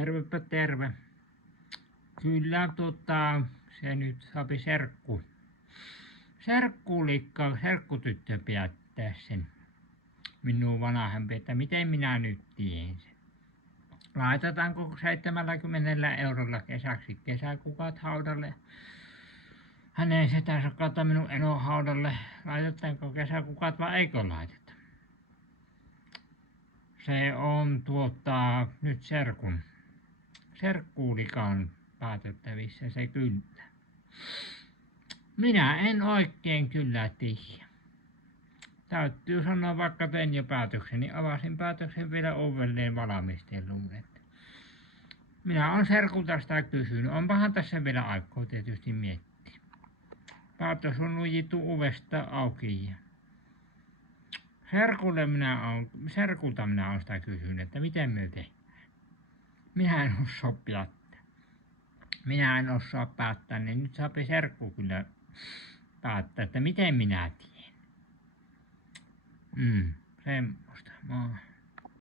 Tervepä terve. Kyllä se nyt saapi serkkutyttö päättää sen minun vanhempi, että miten minä nyt teen sen. Laitetaanko 70 eurolla kesäksi kesäkukat haudalle? Hänen setänsä kautta minun enon haudalle. Laitetaanko kesäkukat vai eikö laiteta? Se on nyt serkkulikan päätettävissä se kyllä. Minä en oikein kyllä tiedä. Täytyy sanoa, vaikka tein jo päätöksen, niin avasin päätöksen vielä uudelleen valmisteluun. Minä olen serkulta sitä kysynyt. Onpahan tässä vielä aikaa tietysti miettiä. Päätös on lujittu ovesta auki. Serkulta minä olen sitä kysynyt, että miten me tehdään. Minä en osaa päättää. Niin nyt saapi serkku kyllä päättää, että miten minä teen. Semmoista.